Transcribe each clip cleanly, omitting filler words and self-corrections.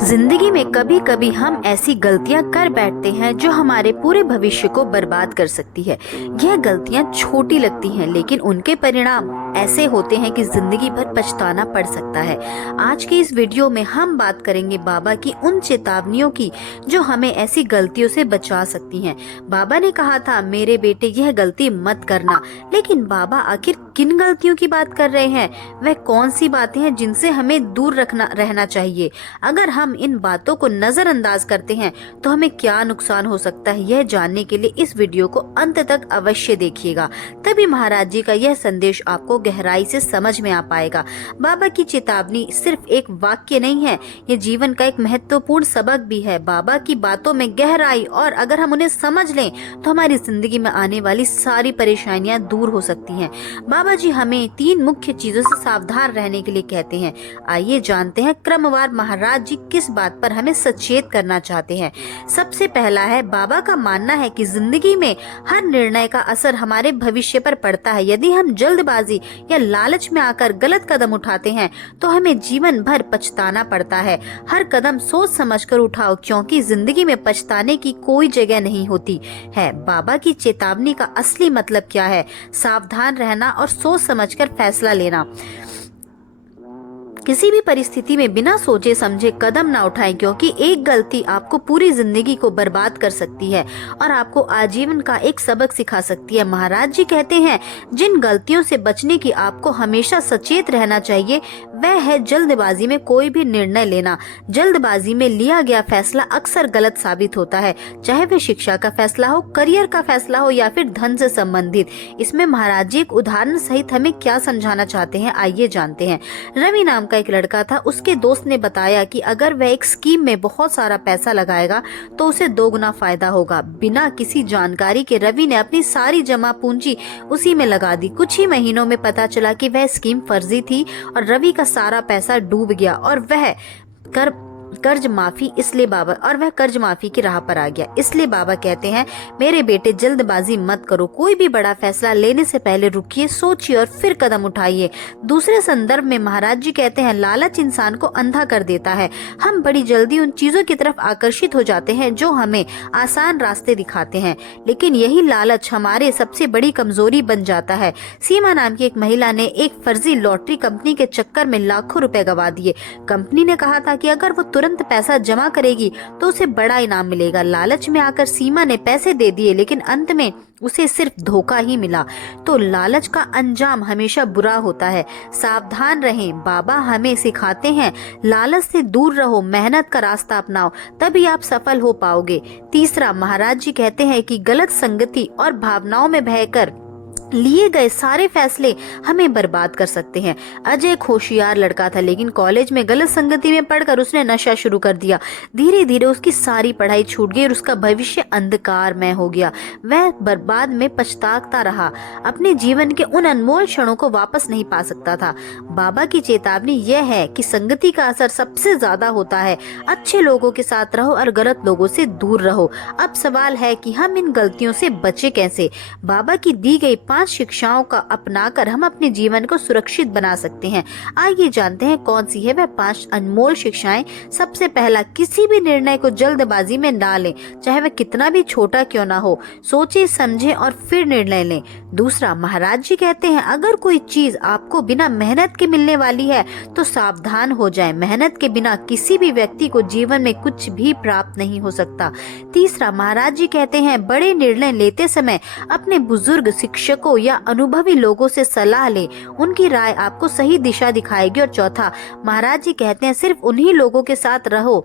जिंदगी में कभी कभी हम ऐसी गलतियां कर बैठते हैं जो हमारे पूरे भविष्य को बर्बाद कर सकती है। यह गलतियां छोटी लगती हैं लेकिन उनके परिणाम ऐसे होते हैं कि जिंदगी भर पछताना पड़ सकता है। आज की इस वीडियो में हम बात करेंगे बाबा की उन चेतावनियों की जो हमें ऐसी गलतियों से बचा सकती हैं। बाबा ने कहा था, मेरे बेटे यह गलती मत करना। लेकिन बाबा आखिर किन गलतियों की बात कर रहे हैं? वह कौन सी बातें हैं जिनसे हमें दूर रहना चाहिए? अगर हम इन बातों को नजरअंदाज करते हैं तो हमें क्या नुकसान हो सकता है, यह जानने के लिए इस वीडियो को अंत तक अवश्य देखिएगा। तभी महाराज जी का यह संदेश आपको गहराई से समझ में आ पाएगा। बाबा की चेतावनी सिर्फ एक वाक्य नहीं है, ये जीवन का एक महत्वपूर्ण सबक भी है। बाबा की बातों में गहराई, और अगर हम उन्हें समझ लें तो हमारी जिंदगी में आने वाली सारी परेशानियां दूर हो सकती हैं। बाबा जी हमें 3 मुख्य चीजों से सावधान रहने के लिए कहते हैं। आइए जानते हैं क्रमवार महाराज जी किस बात पर हमें सचेत करना चाहते हैं। सबसे पहला है, बाबा का मानना है कि जिंदगी में हर निर्णय का असर हमारे भविष्य पर पड़ता है। यदि हम जल्दबाजी या लालच में आकर गलत कदम उठाते हैं तो हमें जीवन भर पछताना पड़ता है। हर कदम सोच समझकर उठाओ, क्योंकि जिंदगी में पछताने की कोई जगह नहीं होती है। बाबा की चेतावनी का असली मतलब क्या है? सावधान रहना और सोच समझकर फैसला लेना। किसी भी परिस्थिति में बिना सोचे समझे कदम ना उठाएं, क्योंकि एक गलती आपको पूरी जिंदगी को बर्बाद कर सकती है और आपको आजीवन का एक सबक सिखा सकती है। महाराज जी कहते हैं, जिन गलतियों से बचने की आपको हमेशा सचेत रहना चाहिए वह है जल्दबाजी में कोई भी निर्णय लेना। जल्दबाजी में लिया गया फैसला अक्सर गलत साबित होता है, चाहे वह शिक्षा का फैसला हो, करियर का फैसला हो या फिर धन से संबंधित। इसमें महाराज जी एक उदाहरण सहित हमें क्या समझाना चाहते हैं, आइए जानते हैं। रवि नाम का एक लड़का था। उसके दोस्त ने बताया कि अगर वह एक स्कीम में बहुत सारा पैसा लगाएगा तो उसे 2 गुना फायदा होगा। बिना किसी जानकारी के रवि ने अपनी सारी जमा पूंजी उसी में लगा दी। कुछ ही महीनों में पता चला कि वह स्कीम फर्जी थी और रवि का सारा पैसा डूब गया और वह कर्ज माफी की राह पर आ गया। इसलिए बाबा कहते हैं, मेरे बेटे जल्दबाजी मत करो। कोई भी बड़ा फैसला लेने से पहले रुकिए, सोचिए और फिर कदम उठाइए। दूसरे संदर्भ में महाराज जी कहते हैं, लालच इंसान को अंधा कर देता है। हम बड़ी जल्दी उन चीजों की तरफ आकर्षित हो जाते हैं जो हमें आसान रास्ते दिखाते हैं, लेकिन यही लालच हमारे सबसे बड़ी कमजोरी बन जाता है। सीमा नाम की एक महिला ने एक फर्जी लॉटरी कंपनी के चक्कर में लाखों रुपए गवा दिए। कंपनी ने कहा था कि अगर वो तुरंत पैसा जमा करेगी तो उसे बड़ा इनाम मिलेगा। लालच में आकर सीमा ने पैसे दे दिए, लेकिन अंत में उसे सिर्फ धोखा ही मिला। तो लालच का अंजाम हमेशा बुरा होता है। सावधान रहें। बाबा हमें सिखाते हैं, लालच से दूर रहो, मेहनत का रास्ता अपनाओ, तभी आप सफल हो पाओगे। तीसरा, महाराज जी कहते हैं कि गलत संगति और भावनाओं में बहकर लिए गए सारे फैसले हमें बर्बाद कर सकते हैं। अजय एक होशियार लड़का था, लेकिन कॉलेज में गलत संगति में पढ़कर उसने नशा शुरू कर दिया। धीरे धीरे उसकी सारी पढ़ाई छूट गई और उसका भविष्य अंधकारमय हो गया। वह बर्बाद में पछताता रहा, अपने जीवन के उन अनमोल क्षणों को वापस नहीं पा सकता था। बाबा की चेतावनी यह है कि संगति का असर सबसे ज्यादा होता है। अच्छे लोगों के साथ रहो और गलत लोगों से दूर रहो। अब सवाल है कि हम इन गलतियों से बचे कैसे? बाबा की दी गई 5 शिक्षाओं का अपनाकर हम अपने जीवन को सुरक्षित बना सकते हैं। आइए जानते हैं कौन सी है वह 5 अनमोल शिक्षाएं। सबसे पहला, किसी भी निर्णय को जल्दबाजी में ना लें, चाहे वह कितना भी छोटा क्यों ना हो। सोचे समझे और फिर निर्णय लें। दूसरा, महाराज जी कहते हैं, अगर कोई चीज आपको बिना मेहनत के मिलने वाली है तो सावधान हो जाए। मेहनत के बिना किसी भी व्यक्ति को जीवन में कुछ भी प्राप्त नहीं हो सकता। तीसरा, महाराज जी कहते हैं, बड़े निर्णय लेते समय अपने बुजुर्ग, शिक्षकों या अनुभवी लोगों से सलाह लें, उनकी राय आपको सही दिशा दिखाएगी। और चौथा, महाराज जी कहते हैं, सिर्फ उन्हीं लोगों के साथ रहो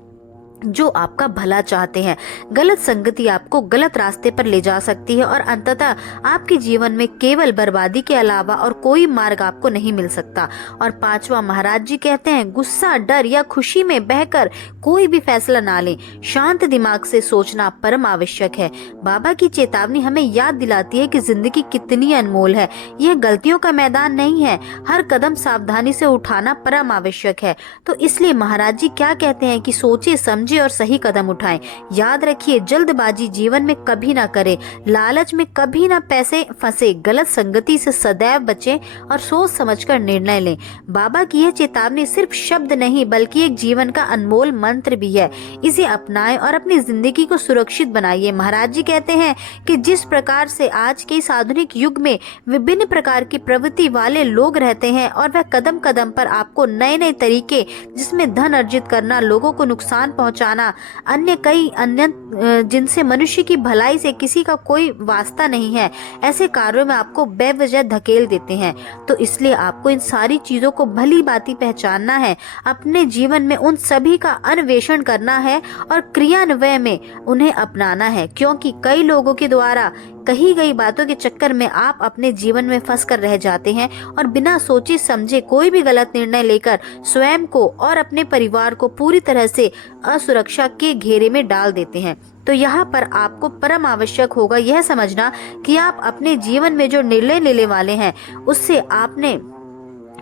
जो आपका भला चाहते हैं। गलत संगति आपको गलत रास्ते पर ले जा सकती है और अंततः आपके जीवन में केवल बर्बादी के अलावा और कोई मार्ग आपको नहीं मिल सकता। और पांचवा, महाराज जी कहते हैं, गुस्सा, डर या खुशी में बहकर कोई भी फैसला ना लें। शांत दिमाग से सोचना परम आवश्यक है। बाबा की चेतावनी हमें याद दिलाती है कि जिंदगी कितनी अनमोल है। यह गलतियों का मैदान नहीं है। हर कदम सावधानी से उठाना परम आवश्यक है। तो इसलिए महाराज जी क्या कहते हैं कि सोचे समझे समझे और सही कदम उठाएं। याद रखिए, जल्दबाजी जीवन में कभी ना करें, लालच में कभी ना पैसे फंसे, गलत संगति से सदैव बचें और सोच समझकर निर्णय लें। बाबा की यह चेतावनी सिर्फ शब्द नहीं बल्कि एक जीवन का अनमोल मंत्र भी है। इसे अपनाएं और अपनी जिंदगी को सुरक्षित बनाइए। महाराज जी कहते हैं कि जिस प्रकार से आज के इस आधुनिक युग में विभिन्न प्रकार की प्रवृत्ति वाले लोग रहते हैं और वह कदम कदम पर आपको नए नए तरीके, जिसमें धन अर्जित करना, लोगों को नुकसान पहुंचाना, अन्य जिनसे मनुष्य की भलाई से किसी का कोई वास्ता नहीं है, ऐसे कार्यों में आपको बेवजह धकेल देते हैं। तो इसलिए आपको इन सारी चीजों को भली भांति पहचानना है, अपने जीवन में उन सभी का अन्वेषण करना है और क्रियान्वयन में उन्हें अपनाना है, क्योंकि कई लोगों के द्वारा कही गई बातों के चक्कर में आप अपने जीवन में फंस कर रह जाते हैं और बिना सोचे समझे कोई भी गलत निर्णय लेकर स्वयं को और अपने परिवार को पूरी तरह से असुरक्षा के घेरे में डाल देते हैं। तो यहाँ पर आपको परम आवश्यक होगा यह समझना कि आप अपने जीवन में जो निर्णय लेने वाले हैं उससे आपने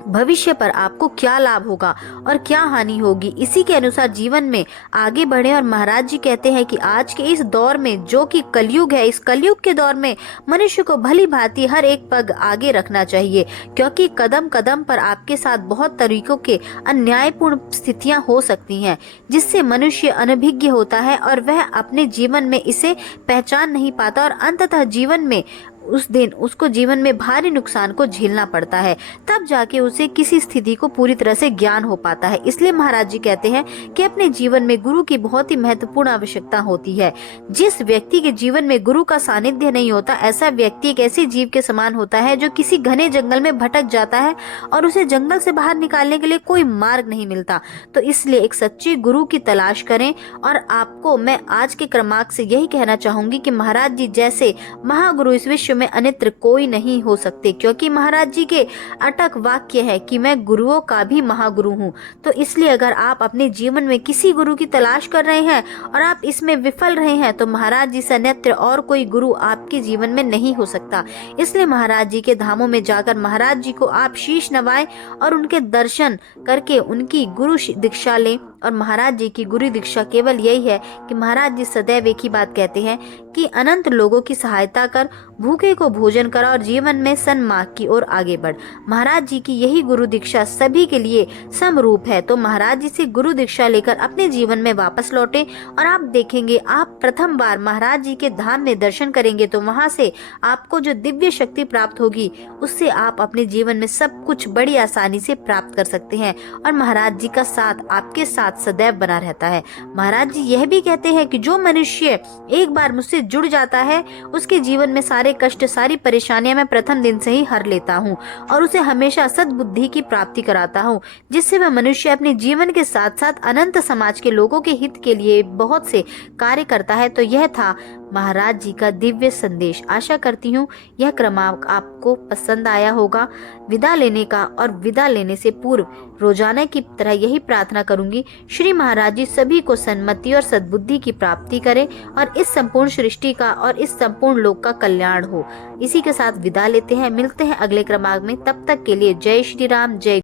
भविष्य पर आपको क्या लाभ होगा और क्या हानि होगी, इसी के अनुसार जीवन में आगे बढ़े। और महाराज जी कहते हैं कि आज के इस दौर में, जो कि कलयुग है, इस कलयुग के दौर में मनुष्य को भली भांति हर एक पग आगे रखना चाहिए, क्योंकि कदम कदम पर आपके साथ बहुत तरीकों के अन्यायपूर्ण स्थितियां हो सकती हैं, जिससे मनुष्य अनभिज्ञ होता है और वह अपने जीवन में इसे पहचान नहीं पाता और अंततः जीवन में उस दिन उसको जीवन में भारी नुकसान को झेलना पड़ता है। तब जाके उसे किसी स्थिति को पूरी तरह से ज्ञान हो पाता है। इसलिए महाराज जी कहते हैं कि अपने जीवन में गुरु की बहुत ही महत्वपूर्ण आवश्यकता होती है। जिस व्यक्ति के जीवन में गुरु का सानिध्य नहीं होता, ऐसा व्यक्ति एक ऐसे जीव के समान होता है जो किसी घने जंगल में भटक जाता है और उसे जंगल से बाहर निकालने के लिए कोई मार्ग नहीं मिलता। तो इसलिए एक सच्चे गुरु की तलाश करें। और आपको मैं आज के क्रमांक से यही कहना चाहूंगी कि महाराज जी जैसे महागुरु इस विश्व में अन्यत्र कोई नहीं हो सकते, क्योंकि महाराज जी के अटक वाक्य है कि मैं गुरुओं का भी महागुरु हूँ। तो इसलिए अगर आप अपने जीवन में किसी गुरु की तलाश कर रहे हैं और आप इसमें विफल रहे हैं, तो महाराज जी से अन्यत्र और कोई गुरु आपके जीवन में नहीं हो सकता। इसलिए महाराज जी के धामों में जाकर महाराज जी को आप शीश नवाएं और उनके दर्शन करके उनकी गुरु दीक्षा लें। और महाराज जी की गुरु दीक्षा केवल यही है कि महाराज जी सदैव एक ही बात कहते हैं कि अनंत लोगों की सहायता कर, भूखे को भोजन कर और जीवन में सन्मार्ग की ओर आगे बढ़। महाराज जी की यही गुरु दीक्षा सभी के लिए समरूप है। तो महाराज जी से गुरु दीक्षा लेकर अपने जीवन में वापस लौटे और आप देखेंगे, आप प्रथम बार महाराज जी के धाम में दर्शन करेंगे तो वहां से आपको जो दिव्य शक्ति प्राप्त होगी उससे आप अपने जीवन में सब कुछ बड़ी आसानी से प्राप्त कर सकते हैं और महाराज जी का साथ आपके साथ सदैव बना रहता है। महाराज जी यह भी कहते हैं कि जो मनुष्य एक बार मुझसे जुड़ जाता है उसके जीवन में सारे कष्ट, सारी परेशानियां मैं प्रथम दिन से ही हर लेता हूँ और उसे हमेशा सद्बुद्धि की प्राप्ति कराता हूँ, जिससे वह मनुष्य अपने जीवन के साथ साथ अनंत समाज के लोगों के हित के लिए बहुत से कार्य करता है। तो यह था महाराज जी का दिव्य संदेश। आशा करती हूँ यह क्रमांक आपको पसंद आया होगा। विदा लेने का और विदा लेने से पूर्व रोजाना की तरह यही प्रार्थना करूंगी, श्री महाराज जी सभी को सन्मति और सद्बुद्धि की प्राप्ति करें और इस संपूर्ण सृष्टि का और इस संपूर्ण लोक का कल्याण हो। इसी के साथ विदा लेते हैं, मिलते हैं अगले क्रमांक में। तब तक के लिए जय श्री राम, जय